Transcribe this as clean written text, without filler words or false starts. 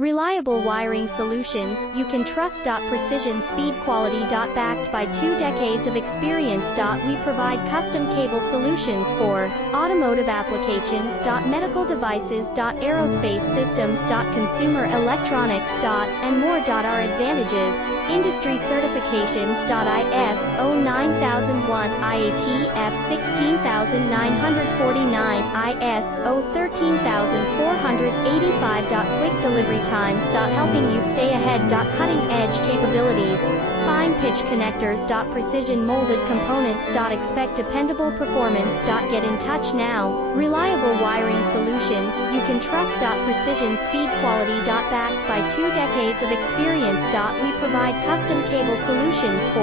Reliable wiring solutions you can trust. Precision speed quality. Backed by 2 decades of experience. We provide custom cable solutions for automotive applications. Medical devices. Aerospace systems. Consumer electronics. And more. Our advantages: industry certifications. ISO 9001, IATF 16949, ISO 13485. Quick delivery times. Helping you stay ahead. Cutting-edge capabilities: fine pitch connectors. Precision molded components. Expect dependable performance. Get in touch now. Reliable wiring solutions you can trust. Precision speed quality. Backed by 2 decades of experience. We provide custom cable solutions for